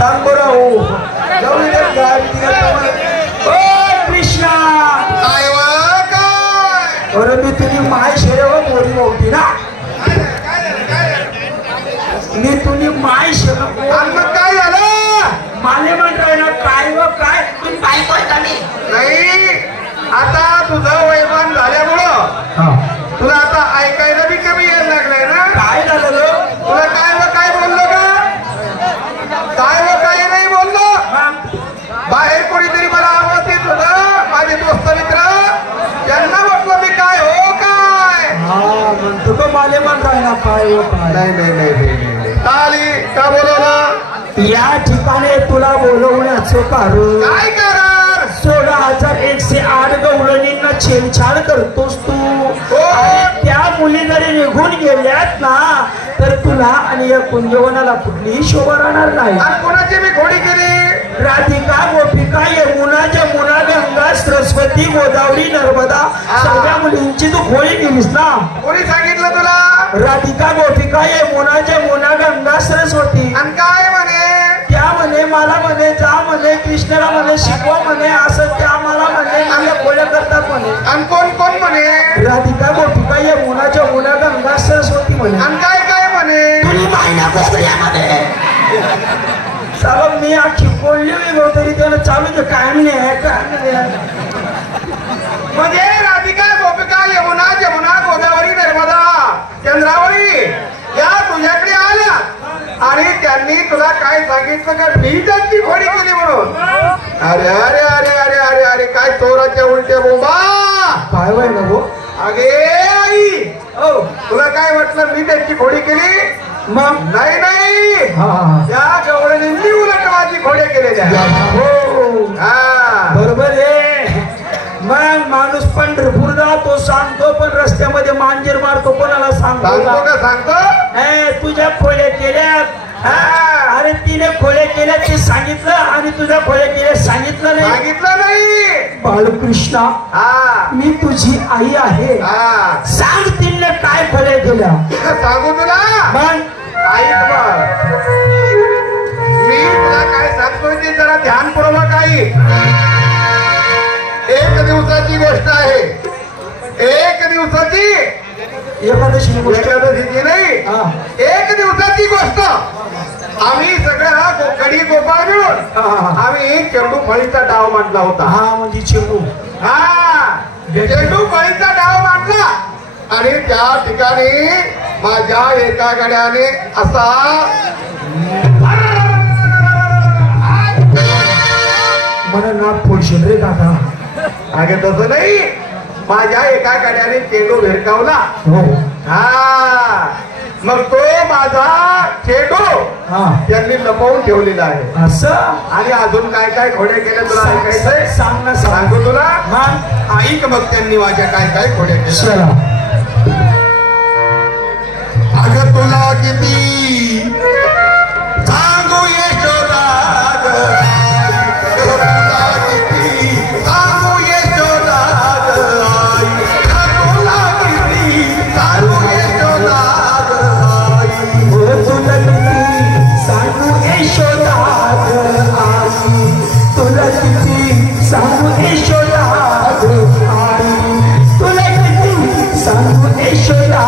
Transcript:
सांग बरं हो जाऊ दे ओ कृष्णा काय अरे मी तुझी माय शेव मोरी मोठी ना मी तुझी माय शेव मग काय झालं माले म्हणतोय ना काय व काय तुम्ही काय करता नाही आता तुझं वैमान झाल्यामुळं तुला आता ऐकायला बी कमी यायला लागलंय ना काय झालं तुला काय व काय बोललो का काय व काय नाही बोललो बाहेर कोणीतरी मला आवाज देत होतं माझे दोस्त मित्र त्यांना म्हटलं मी काय हो काय म्हणतो तो माले म्हणताय ना काय व काय नाही नाही नाही आली का बोलवलं या ठिकाणी तुला बोलवण्याचं कारण काय कारण 16,108 गवळणींना छेडछाड करतोस तू आणि त्या मुली जरी निघून गेल्यात ना तर तुला आणि या कुंजवनाला कुठलीही शोभा राहणार नाही कोणाची मी घोडी केली राधिका गोपिका यमुना जमुना गंगा सरस्वती गोदावरी नर्मदा सगळ्या मुलींची तू घोडी केलीस ना कोणी सांगितलं तुला राधिका गोपिका यमुना जमुना गंगा सरस्वती आणि काय म्हणे त्या म्हणे मला म्हणे जा म्हणे कृष्णाला म्हणे शिकवा म्हणे असं त्या मला म्हणे मला खोल्या करतात म्हणे आणि कोण कोण म्हणे राधिका गोपिका यमुना जमुना गंगा सरस्वती म्हणे आणि काय काय म्हणे तुम्ही महिना गोगऱ्यामध्ये साहेब मी आखी बोलली वेगळं तरी त्याला चालू दे काय नाही काय म्हणजे राधिका गोपिका यमुना जमुना गोदावरी नर्मदा चंद्रावरी या तुझ्याकडे आल्या आणि त्यांनी तुला काय सांगितलं का मी त्यांची घोडी केली म्हणून अरे अरे अरे अरे अरे अरे काय चोराच्या उलटे बोंबा काय वय ना गो अगे आई हो तुला काय म्हटलं मी त्यांची घोडी केली मग नाही नाही त्या गवळणींनी उलट माझी घोडे केलेल्या हो बरोबर आहे मग माणूस पंढरपूर जातो सांगतो पण रस्त्यामध्ये मांजर मारतो कोणाला सांगतो का सांगतो तुझ्या खोल्या केल्यात अरे तिने खोल्या केल्या ते सांगितलं आणि तुझ्या खोल्या केल्या सांगितलं नाही बाळकृष्णा मी तुझी आई आहे सांग तिने काय खोल्या केल्या सांगू तुला मग ऐक मी तुला काय सांगतोय ते जरा ध्यानपूर्वक ऐक एक दिवसाची गोष्ट आहे एक दिवसाची एकादशी नाही एक दिवसाची गोष्ट आम्ही सगळ्या कडी गोपाळ मिळून आम्ही चेंडू फळीचा डाव मांडला होता म्हणजे चेंडू चेंडू फळीचा डाव मांडला आणि त्या ठिकाणी माझ्या एका गाड्याने असा मला नाक फोडशील रे काका अगे तसं नाही माझ्या एका गाड्याने चेंडू भिरकावला मग तो माझा चेंडू त्यांनी लपवून ठेवलेला आहे असं आणि अजून काय काय खोड्या केल्या तुला ऐकायचंय सांग ना सांगू तुला ऐक मग त्यांनी माझ्या काय काय खोड्या केल्या अगं तुला किती सांगू यशोदा तुला किती सांगू यशोदा